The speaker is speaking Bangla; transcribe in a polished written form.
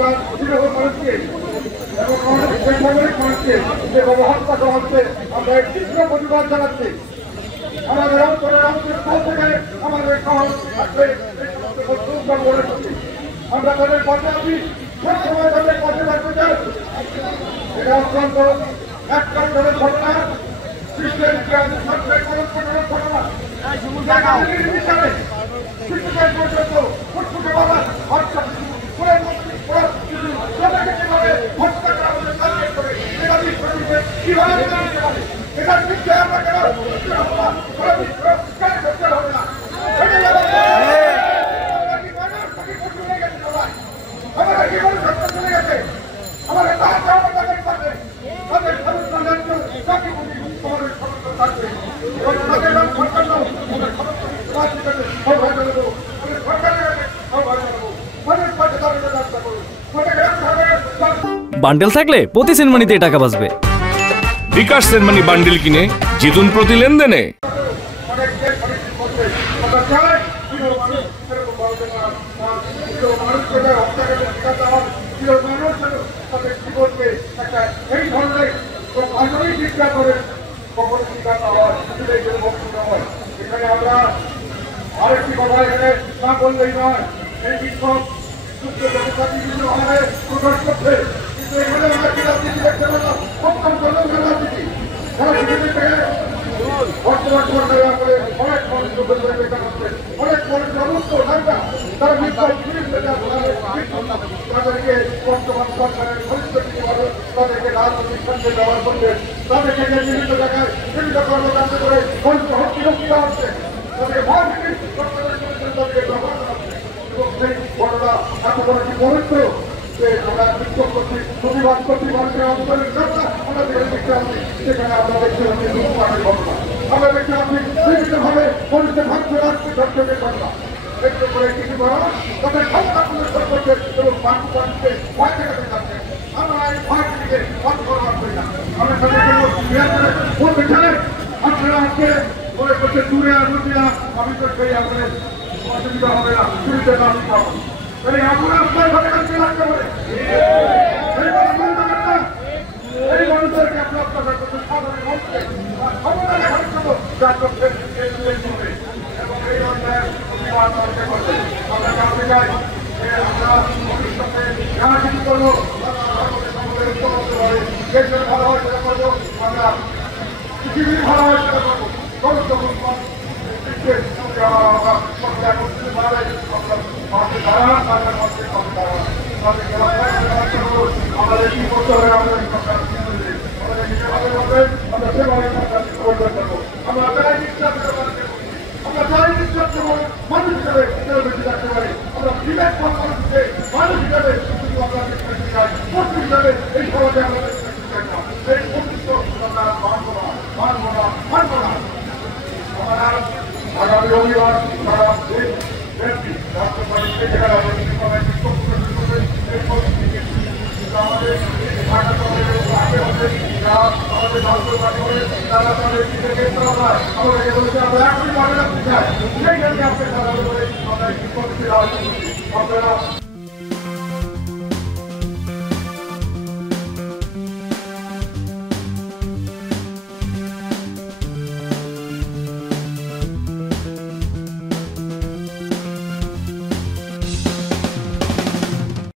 মানুষকে এবং বেসামরিক মানুষকে যেভাবে হত্যা করা হচ্ছে আমরা এর তীব্র প্রতিবাদ জানাচ্ছি। আমাদের অন্তরের অন্তঃস্থল থেকে আমাদের থাকবে আমরা তাদের পাশে আছি, সবসময় তাদের পাশে থাকতে চাই। এটা অত্যন্ত একটার ঘটনা, বিশ্বের ইতিহাসে সবচেয়ে গুরুত্বপূর্ণ ঘটনা। শিশুদের পর্যন্ত ফুটফুটে বাবা হত্যা হত্যা করা হলে টার্গেট করে কিভাবে এটার বিরুদ্ধে আমরা কেন হবে না। আমাদের কি মানুষ হত্যা চলে গেছে, আমাদের তাদের পাশে তাদের সমস্যা তাকে আমাদের সমস্যা থাকবে বান্ডেল থাকলে প্রতি সেনমানিতে টাকা বাঁচবে। বিকাশ সেনমানি বান্ডেল কিনে জিতুন প্রতি লেনদেনে। এই ধরনের চিন্তা করে কখনো চিন্তা হয় এখানে আমরা আরেকটি কথা এখানে না বললেই নয়। এই বিক্ষোভ বিভিন্নভাবে প্রকাশ করছে, কিন্তু এখানে আমরা কি রাজনীতি দেখতে পেলাম অত্যন্ত রাজনীতি। তারা বিভিন্ন থেকে বর্তমান সরকারের করে অনেক মানুষ অনেক মানুষ সমস্ত ঢাকা তারা তাদেরকে বর্তমান সরকারের ভবিষ্যৎভাবে তাদেরকে রাজনৈতিক সঙ্গে ব্যবহার করছে, তাদেরকে বিভিন্ন জায়গায় বিভিন্ন কর্মকাণ্ড করে হত্যি দেওয়া হচ্ছে, তাদেরকে তাদেরকে ব্যবহার করা হচ্ছে। এবং সেই ঘটনা এত বড় একটি পবিত্র যে আমরা বিক্ষোভ করছি, প্রতিবাদ করছি, মানুষের আন্দোলনের ঘটনা আমরা দেখতে পাচ্ছি। সেখানে আমরা দেখতে পাচ্ছি লুটপাটের ঘটনা, আমরা দেখতে পাচ্ছি বিভিন্নভাবে মানুষের ভাগ্য রাখছে ধর্ষণের ঘটনা। দেখতে করে কিছু করা তাদের ক্ষমতা প্রদর্শন করছে এবং বাকি মানুষকে ভয় দেখাতে যাচ্ছে। আমরা এই ভয়টিকে অন্তর্ভাগ করি না। আমরা তাদেরকে বলতে চাই আপনারা আজকে মনে করছে দূরে আর বলছি না, আমি তো সেই আপনাদের অসুবিধা হবে না, সুবিধা না দিতে হবে। তাই আমরা আপনার ঘরে কাছে রাখতে পারে এই মানুষদেরকে আপনি আপনার করতে সাধারণ মানুষকে ক্ষমতা দেখার জন্য যা করছেন এবং এই অন্যায় প্রতিবাদ করতে করতে আমরা জানতে চাই যে আমরা ভবিষ্যতে যারা কিছু করবো দেশের ভালো হয় সেটা করবো, আমরা পৃথিবীর ভালো হয় সেটা করবো। আমাদের কি করতে হবে, আমরা চাই আমরা চাই মানুষ হিসাবে বেঁচে থাকতে পারি, আমরা বিবেক মানুষ হিসাবে হিসাবে এই সমাজে আমরা এই অস্তিত্ব মানব না। আগামী রবিবার সারা দেশ রাষ্ট্রপতি আমাদের ঢাকা শহরের আমাদের রাষ্ট্রপতি তারা তাদের আমাদেরকে বলেছে আমরা এখনই মাঠে রাখতে চাই।